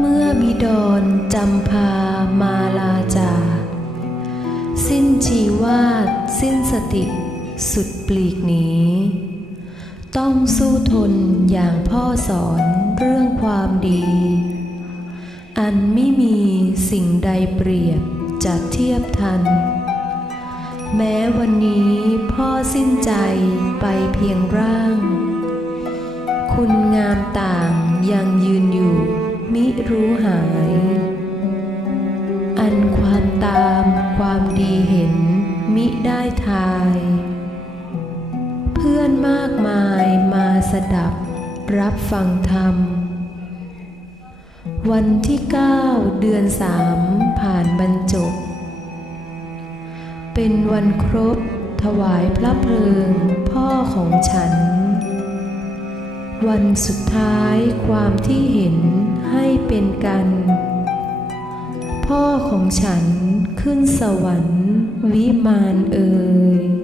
เมื่อบิดรจำพามาลาจา สิ้นชีวาดสิ้นสติสุดปลีกหนีต้องสู้ทนอย่างพ่อสอนเรื่องความดี อันไม่มีสิ่งใดเปรียบจะเทียบทัน แม้วันนี้พ่อสิ้นใจไปเพียงร่าง คุณงามต่างยังยืนอยู่ มิรู้หาย อันความตามความดีเห็นมิได้ทาย เพื่อนมากมายมาสดับรับฟังธรรม วันที่เก้าเดือนสามผ่านบรรจบ เป็นวันครบถวายพระเพลิงพ่อของฉัน วันสุดท้ายความที่เห็น เป็นกัน พ่อของฉันขึ้นสวรรค์วิมานเอ่ย